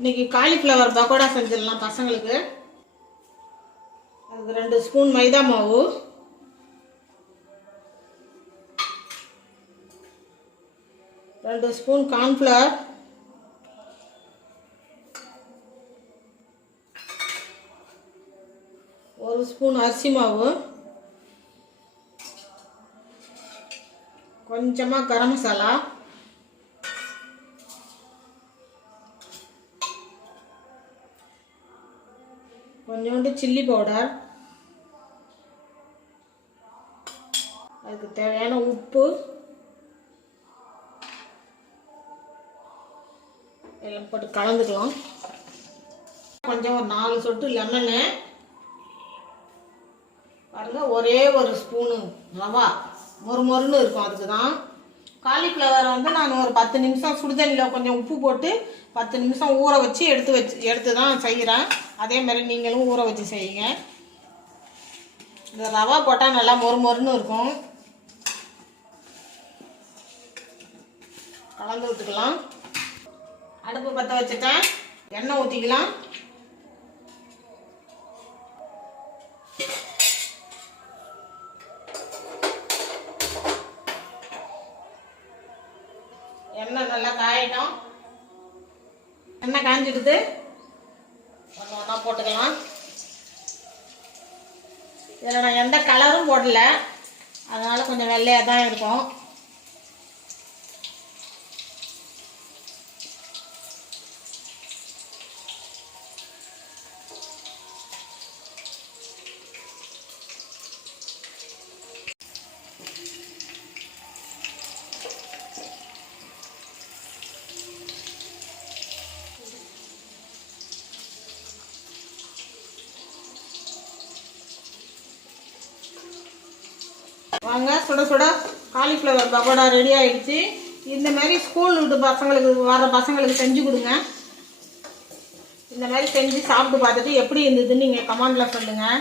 இன்னைக்கு காலிஃப்ளவர் பக்கோடா செஞ்சிடலாம் பசங்களுக்கு. அதுக்கு 2 ஸ்பூன் மைதா மாவு, 2 ஸ்பூன் கார்ன்ஃப்ளவர், 1 ஸ்பூன் அரிசி மாவு, கொஞ்சமாக கரம் மசாலா, கொஞ்சோண்டு சில்லி பவுடர், அதுக்கு தேவையான உப்பு எல்லாம் போட்டு கலந்துக்கலாம். கொஞ்சம் ஒரு 4 சொட்டு லெமனு பாருங்க, ஒரே 1 ஸ்பூனு ரவா மொறுமொறுன்னு இருக்கும். அதுக்கு தான் காலிஃப்ளவர் வந்து நான் ஒரு 10 நிமிஷம் சுடுதண்ணியில் கொஞ்சம் உப்பு போட்டு 10 நிமிஷம் ஊற வச்சு எடுத்து தான் செய்கிறேன். அதே மாதிரி நீங்களும் ஊற வச்சு செய்யுங்க. இந்த ரவா போட்டால் நல்லா மொறுமொறுன்னு இருக்கும். கலந்து விட்டுக்கலாம். அடுப்பு பற்ற வச்சுட்டேன். எண்ணெய் ஊற்றிக்கலாம். எண்ணெய் நல்லா காயட்டும். எண்ணெய் காஞ்சிடுது. ஒன்று ஒன்றா போட்டுக்கலாம். இதில் நான் எந்த கலரும் போடல, அதனால் கொஞ்சம் வெள்ளையாக தான் இருக்கும். வாங்க, சுட சுட காலிஃப்ளவர் பக்கோடா ரெடி ஆகிடுச்சு. இந்த மாதிரி ஸ்கூல் விட்டு வர பசங்களுக்கு செஞ்சு கொடுங்க. இந்த மாதிரி செஞ்சு சாப்பிட்டு பார்த்துட்டு எப்படி இருந்ததுன்னு நீங்கள் கமெண்டில் சொல்லுங்கள்.